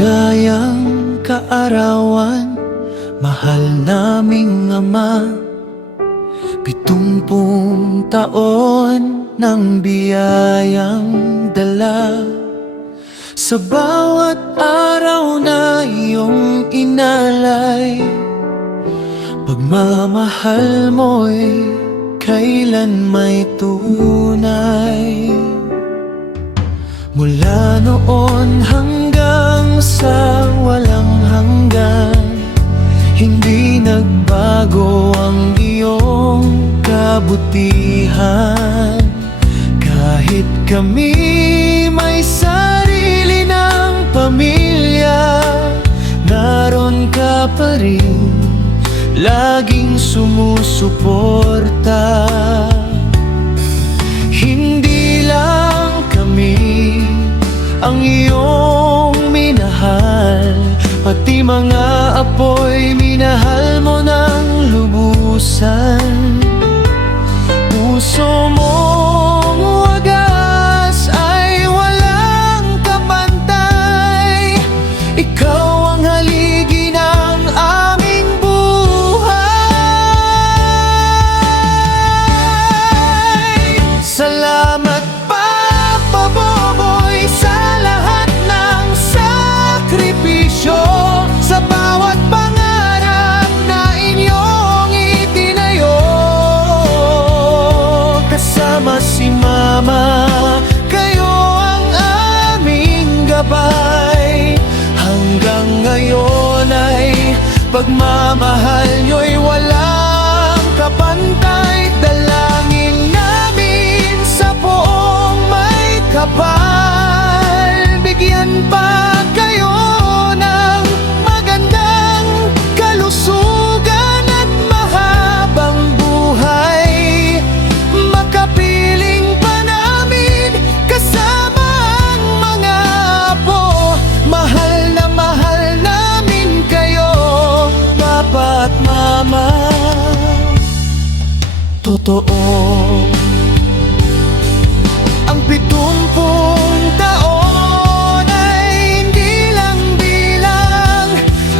Maligayang kaarawan, mahal naming Ama. 70 taon ng biyayang dala. Sa bawat araw na iyong inalay, pagmamahal mo'y kailan may tunay. Mula noon hanggang sa walang hanggan, hindi nagbago ang iyong kabutihan. Kahit kami may sarili ng pamilya, naroon ka pa rin, laging sumusuporta. Hindi lang kami ang iyong minahal, pati mga apoy minahal mo ng lubusan. Puso mong wagas ay walang kapantay, ikaw ang haligi ng aming buhay. Salamat Papa Boboy sa lahat ng sakripisyo, sa bawat pangarap na inyong itinayo. Kasama si Mama, kayo ang aming gabay. Hanggang ngayon ay pagmamahal nyo'y walang kapantay. Dalangin namin sa poong may kapal, bigyan pa kayo ng magandang kalusugan at mahabang buhay. Makapiling pa namin kasama ang mga apo. Mahal namin kayo, Papa at Mama. Totoo ang 70 taon ay hindi lang bilang,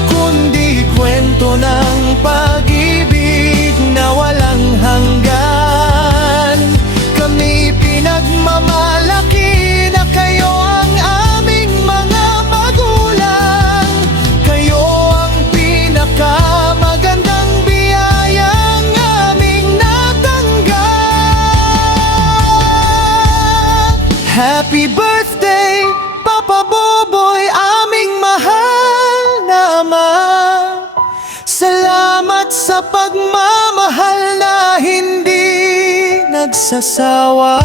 kundi kwento ng pag-ibig na walang hanggan. Kami pinagmamalaki na kayo ang aming mga magulang. Kayo ang pinakamagandang biyayang aming natanggap. Happy birthday, Papa Boboy, aming mahal na Ama. Salamat sa pagmamahal na hindi nagsasawa.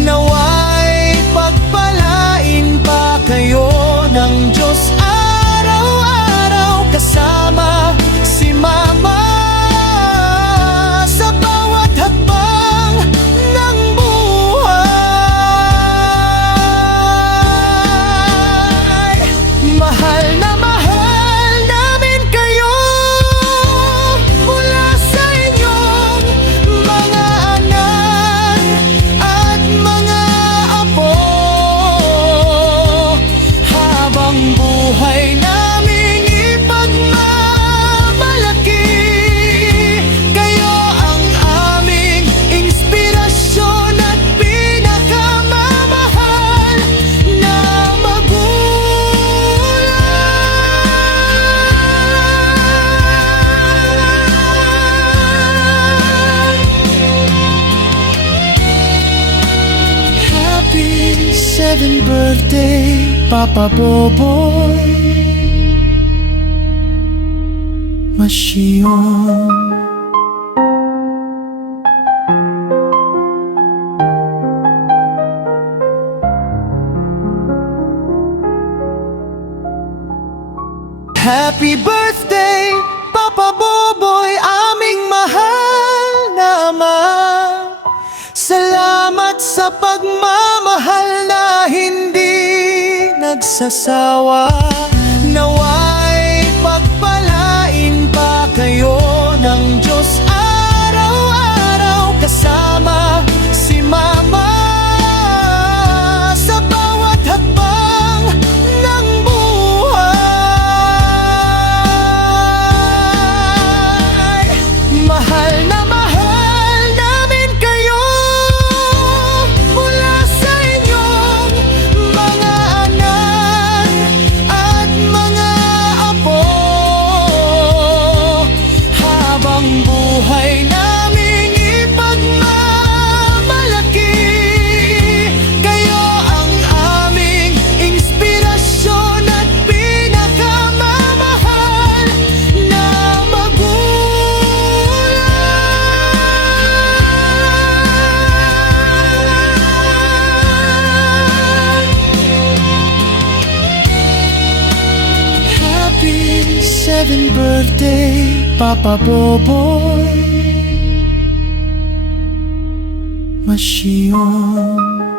Nawa'y pagpalain pa kayo ng Diyos araw-araw. Kasama si Mama sa bawat hakbang ng buhay. Mahal namin kayo, mula sa inyong mga anak at mga apo. Habang buhay naming ipagmamalaki, kayo ang aming inspirasyon at pinakamamahal na magulang. Happy 7th birthday, Papa Boboy Masyong. Happy birthday, Papa Boboy, aming mahal na Ama. Salamat sa pagmamahal na hindi nagsasawa. Nawa'y pagpalain pa kayo ng Diyos araw-araw. Kasama si Mama sa bawat hakbang ng buhay. 27th birthday, Papa Boboy Masyong.